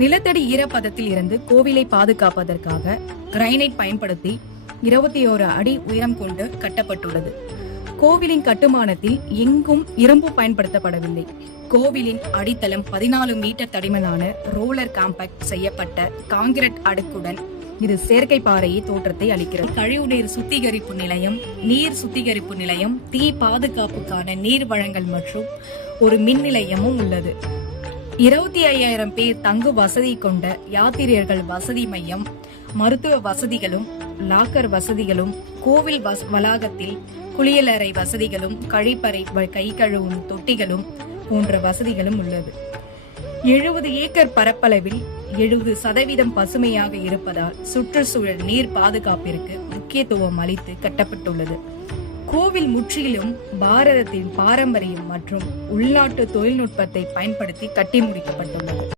நிலத்தடி ஈரப்பதத்தில் இருந்து கோவிலை பாதுகாப்பதற்காக கிரைனைட் பயன்படுத்தி 21 அடி உயரம் கொண்டு கட்டப்பட்டுள்ளது. கோவிலின் கட்டுமானத்தில் எங்கும் இரும்பு பயன்படுத்தப்படவில்லை. கோவிலின் அடித்தளம் 14 மீட்டர் தடிமனான ரோலர் காம்பாக்ட் செய்யப்பட்ட கான்கிரீட் அடுக்குடன் இது செயற்கை பாறையை தோற்றத்தை அளிக்கிறது. கழிவுநீர் சுத்திகரிப்பு நிலையம், நீர் சுத்திகரிப்பு நிலையம், தீ பாதுகாப்புக்கான நீர் வழங்கல் மற்றும் ஒரு மின் நிலையமும் உள்ளது. 25,000 பேர் தங்கு வசதி கொண்ட யாத்திரியர்கள் வசதி மையம், மருத்துவ வசதிகளும் லாக்கர் வசதிகளும், கோவில் வளாகத்தில் குளியலறை வசதிகளும், கழிப்பறை, கை கழுவும் தொட்டிகளும் போன்ற வசதிகளும் உள்ளது. 70 ஏக்கர் பரப்பளவில் 70% பசுமையாக இருப்பதால் சுற்றுச்சூழல் நீர் பாதுகாப்பிற்கு முக்கியத்துவம் அளித்து கட்டப்பட்டுள்ளது. கோவில் முற்றிலும் பாரதத்தின் பாரம்பரியம் மற்றும் உள்நாட்டு தொழில்நுட்பத்தை பயன்படுத்தி கட்டி முடிக்கப்பட்டுள்ளது.